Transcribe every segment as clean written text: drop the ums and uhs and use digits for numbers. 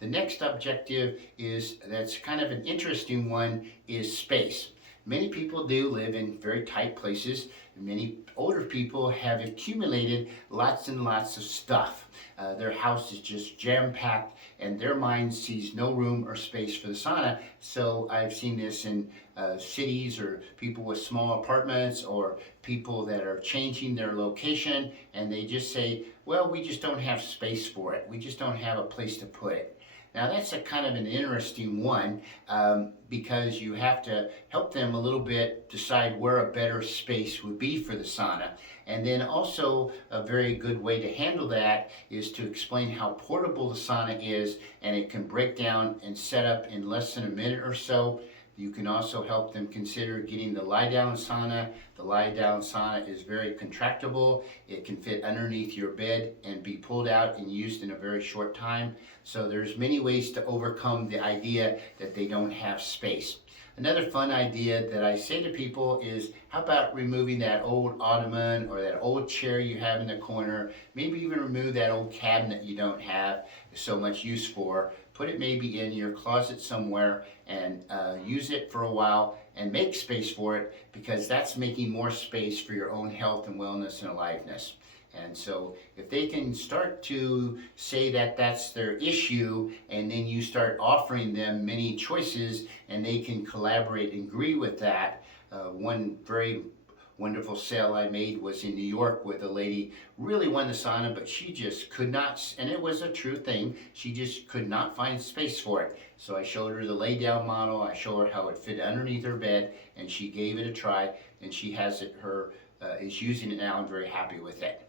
The next objective that's kind of an interesting one is space. Many people do live in very tight places. Many older people have accumulated lots and lots of stuff. Their house is just jam-packed and their mind sees no room or space for the sauna. So I've seen this in cities or people with small apartments or people that are changing their location and they just say, well, we just don't have space for it. We just don't have a place to put it. Now that's a kind of an interesting one because you have to help them a little bit decide where a better space would be for the sauna. And then also a very good way to handle that is to explain how portable the sauna is, and it can break down and set up in less than a minute or so. You can also help them consider getting the lie-down sauna. The lie-down sauna is very contractible. It can fit underneath your bed and be pulled out and used in a very short time. So there's many ways to overcome the idea that they don't have space. Another fun idea that I say to people is, how about removing that old ottoman or that old chair you have in the corner, maybe even remove that old cabinet you don't have so much use for, put it maybe in your closet somewhere and use it for a while and make space for it, because that's making more space for your own health and wellness and aliveness. And so if they can start to say that that's their issue, and then you start offering them many choices and they can collaborate and agree with that. One very wonderful sale I made was in New York with a lady really wanted the sauna, but she just could not, and it was a true thing, she just could not find space for it. So I showed her the lay down model, I showed her how it fit underneath her bed, and she gave it a try, and she has it, is using it now and very happy with it.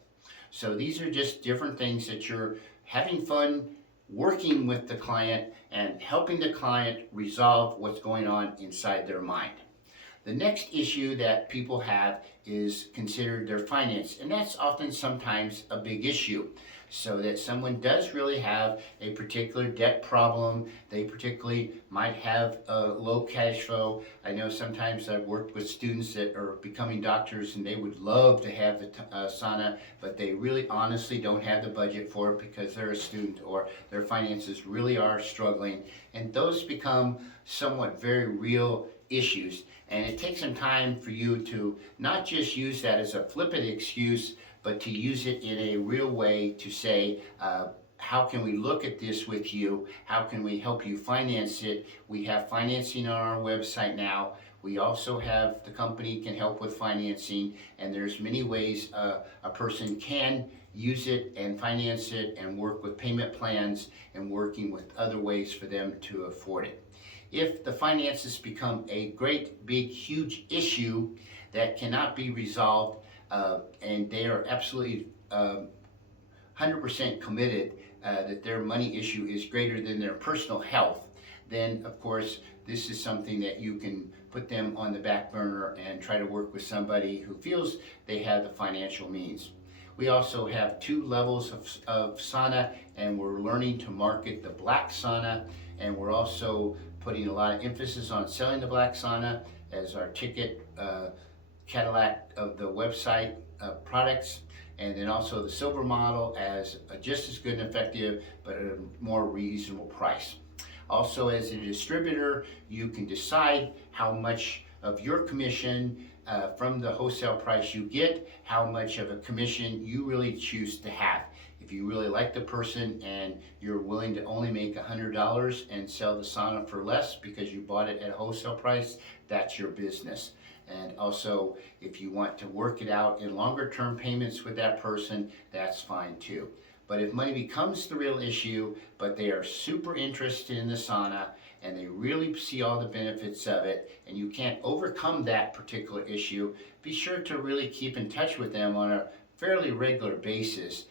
So these are just different things that you're having fun working with the client and helping the client resolve what's going on inside their mind. The next issue that people have is considered their finance, and that's often sometimes a big issue. So that someone does really have a particular debt problem, they particularly might have a low cash flow. I know sometimes I've worked with students that are becoming doctors and they would love to have the sauna, but they really honestly don't have the budget for it because they're a student or their finances really are struggling, and those become somewhat very real issues. And it takes some time for you to not just use that as a flippant excuse, but to use it in a real way to say, how can we look at this with you? How can we help you finance it? We have financing on our website now. We also have, the company can help with financing, and there's many ways a person can use it and finance it and work with payment plans and working with other ways for them to afford it. If the finances become a great, big, huge issue that cannot be resolved, and they are absolutely 100% committed that their money issue is greater than their personal health, then of course this is something that you can put them on the back burner and try to work with somebody who feels they have the financial means. We also have 2 levels of sauna, and we're learning to market the black sauna, and we're also putting a lot of emphasis on selling the black sauna as our ticket Cadillac of the website products, and then also the silver model as just as good and effective but at a more reasonable price. Also, as a distributor, you can decide how much of your commission from the wholesale price you get, how much of a commission you really choose to have. If you really like the person and you're willing to only make $100 and sell the sauna for less because you bought it at a wholesale price, that's your business. And also, if you want to work it out in longer term payments with that person, that's fine too. But if money becomes the real issue, but they are super interested in the sauna and they really see all the benefits of it, and you can't overcome that particular issue, be sure to really keep in touch with them on a fairly regular basis,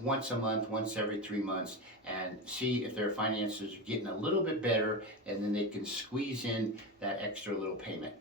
once a month, once every 3 months, and see if their finances are getting a little bit better, and then they can squeeze in that extra little payment.